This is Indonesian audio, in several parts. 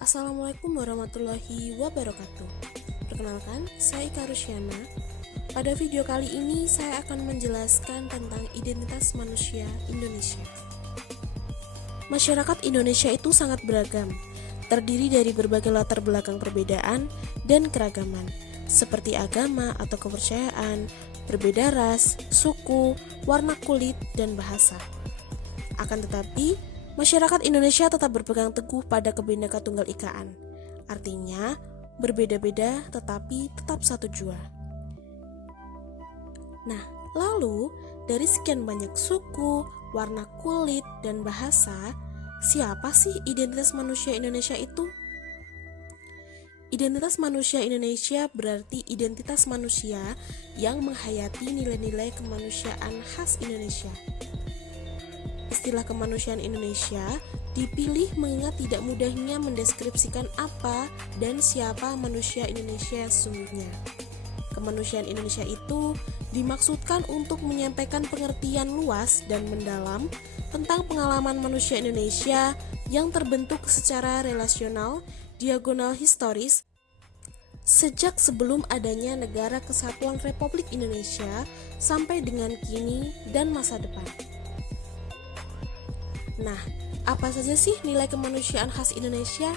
Assalamualaikum warahmatullahi wabarakatuh. Perkenalkan, saya Ika Rusyana. Pada video kali ini saya akan menjelaskan tentang identitas manusia Indonesia. Masyarakat Indonesia itu sangat beragam, terdiri dari berbagai latar belakang perbedaan dan keragaman, seperti agama atau kepercayaan, berbeda ras, suku, warna kulit, dan bahasa. Akan tetapi, masyarakat Indonesia tetap berpegang teguh pada Kebhinneka Tunggal Ikaan. Artinya, berbeda-beda tetapi tetap satu jua. Nah, lalu dari sekian banyak suku, warna kulit, dan bahasa, siapa sih identitas manusia Indonesia itu? Identitas manusia Indonesia berarti identitas manusia yang menghayati nilai-nilai kemanusiaan khas Indonesia. Istilah kemanusiaan Indonesia dipilih mengingat tidak mudahnya mendeskripsikan apa dan siapa manusia Indonesia yang sesungguhnya. Kemanusiaan Indonesia itu dimaksudkan untuk menyampaikan pengertian luas dan mendalam tentang pengalaman manusia Indonesia yang terbentuk secara relasional, diagonal historis, sejak sebelum adanya Negara Kesatuan Republik Indonesia sampai dengan kini dan masa depan. Nah, apa saja sih nilai kemanusiaan khas Indonesia?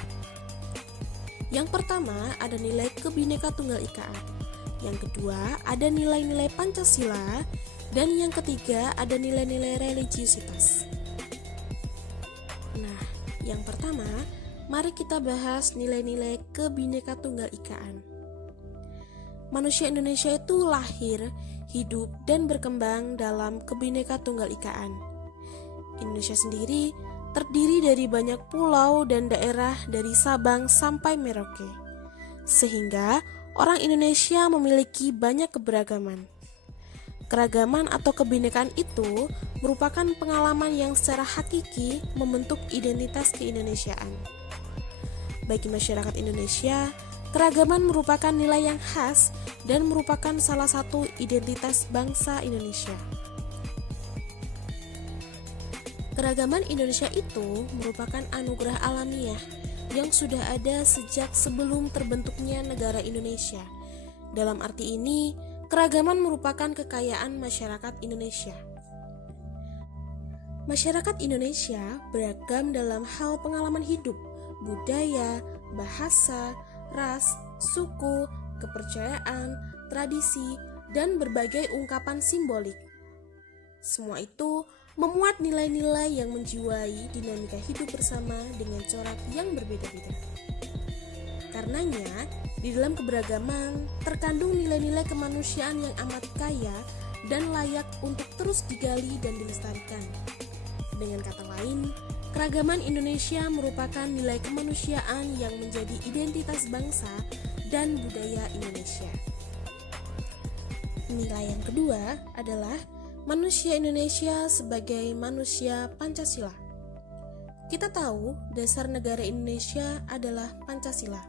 Yang pertama ada nilai Kebhinneka Tunggal Ikaan. Yang kedua ada nilai-nilai Pancasila. Dan yang ketiga ada nilai-nilai religiusitas. Nah, yang pertama, mari kita bahas nilai-nilai Kebhinneka Tunggal Ikaan. Manusia Indonesia itu lahir, hidup, dan berkembang dalam Kebhinneka Tunggal Ikaan. Indonesia sendiri terdiri dari banyak pulau dan daerah dari Sabang sampai Merauke, sehingga orang Indonesia memiliki banyak keberagaman. Keragaman atau kebhinekaan itu merupakan pengalaman yang secara hakiki membentuk identitas keindonesiaan. Bagi masyarakat Indonesia, keragaman merupakan nilai yang khas dan merupakan salah satu identitas bangsa Indonesia. Keragaman Indonesia itu merupakan anugerah alamiah yang sudah ada sejak sebelum terbentuknya negara Indonesia. Dalam arti ini, keragaman merupakan kekayaan masyarakat Indonesia. Masyarakat Indonesia beragam dalam hal pengalaman hidup, budaya, bahasa, ras, suku, kepercayaan, tradisi, dan berbagai ungkapan simbolik. Semua itu memuat nilai-nilai yang menjiwai dinamika hidup bersama dengan corak yang berbeda-beda. Karenanya, di dalam keberagaman terkandung nilai-nilai kemanusiaan yang amat kaya dan layak untuk terus digali dan dilestarikan. Dengan kata lain, keragaman Indonesia merupakan nilai kemanusiaan yang menjadi identitas bangsa dan budaya Indonesia. Nilai yang kedua adalah manusia Indonesia sebagai manusia Pancasila. Kita tahu dasar negara Indonesia adalah Pancasila.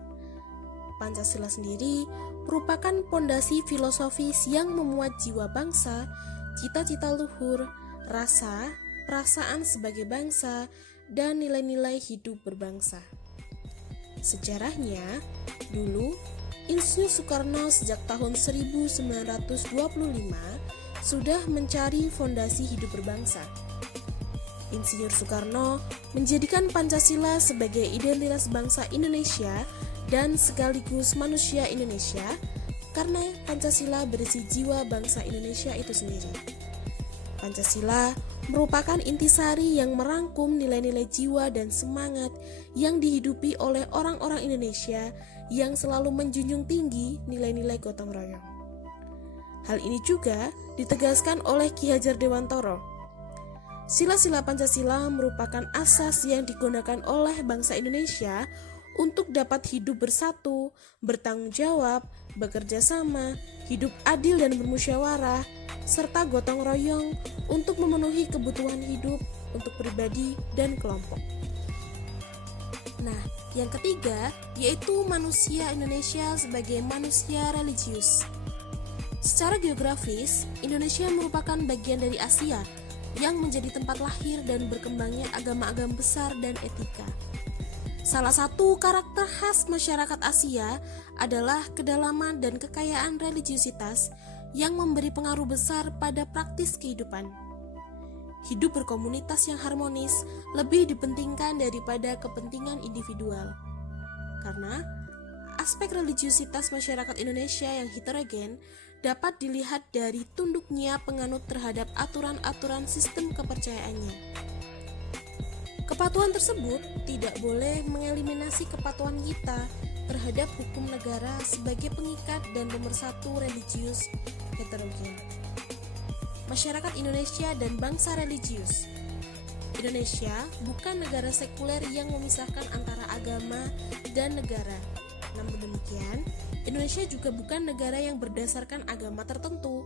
Pancasila sendiri merupakan pondasi filosofis yang memuat jiwa bangsa, cita-cita luhur, rasa, perasaan sebagai bangsa, dan nilai-nilai hidup berbangsa. Sejarahnya, dulu Insinyur Soekarno sejak tahun 1925 sudah mencari fondasi hidup berbangsa. Insinyur Soekarno menjadikan Pancasila sebagai identitas bangsa Indonesia dan sekaligus manusia Indonesia karena Pancasila berisi jiwa bangsa Indonesia itu sendiri. Pancasila merupakan intisari yang merangkum nilai-nilai jiwa dan semangat yang dihidupi oleh orang-orang Indonesia yang selalu menjunjung tinggi nilai-nilai gotong royong. Hal ini juga ditegaskan oleh Ki Hajar Dewantoro. Sila-sila Pancasila merupakan asas yang digunakan oleh bangsa Indonesia untuk dapat hidup bersatu, bertanggung jawab, bekerja sama, hidup adil dan bermusyawarah, serta gotong royong untuk memenuhi kebutuhan hidup untuk pribadi dan kelompok. Nah, yang ketiga yaitu manusia Indonesia sebagai manusia religius. Secara geografis, Indonesia merupakan bagian dari Asia yang menjadi tempat lahir dan berkembangnya agama-agama besar dan etika. Salah satu karakter khas masyarakat Asia adalah kedalaman dan kekayaan religiusitas yang memberi pengaruh besar pada praktis kehidupan. Hidup berkomunitas yang harmonis lebih dipentingkan daripada kepentingan individual. Karena aspek religiusitas masyarakat Indonesia yang heterogen dapat dilihat dari tunduknya penganut terhadap aturan-aturan sistem kepercayaannya. Kepatuhan tersebut tidak boleh mengeliminasi kepatuhan kita terhadap hukum negara sebagai pengikat dan pemersatu religius heterogen. Masyarakat Indonesia dan bangsa religius. Indonesia bukan negara sekuler yang memisahkan antara agama dan negara. Namun demikian, Indonesia juga bukan negara yang berdasarkan agama tertentu.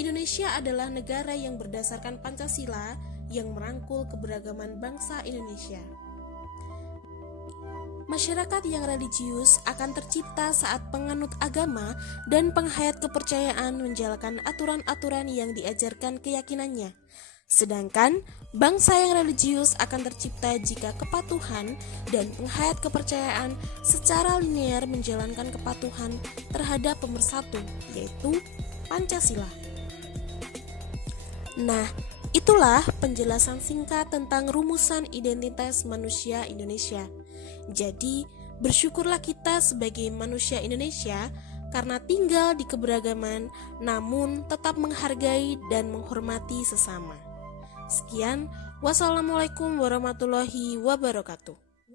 Indonesia adalah negara yang berdasarkan Pancasila yang merangkul keberagaman bangsa Indonesia. Masyarakat yang religius akan tercipta saat penganut agama dan penghayat kepercayaan menjalankan aturan-aturan yang diajarkan keyakinannya. Sedangkan bangsa yang religius akan tercipta jika kepatuhan dan penghayat kepercayaan secara linear menjalankan kepatuhan terhadap pemersatu, yaitu Pancasila. Nah, itulah penjelasan singkat tentang rumusan identitas manusia Indonesia. Jadi, bersyukurlah kita sebagai manusia Indonesia karena tinggal di keberagaman, namun tetap menghargai dan menghormati sesama. Sekian, wassalamualaikum warahmatullahi wabarakatuh.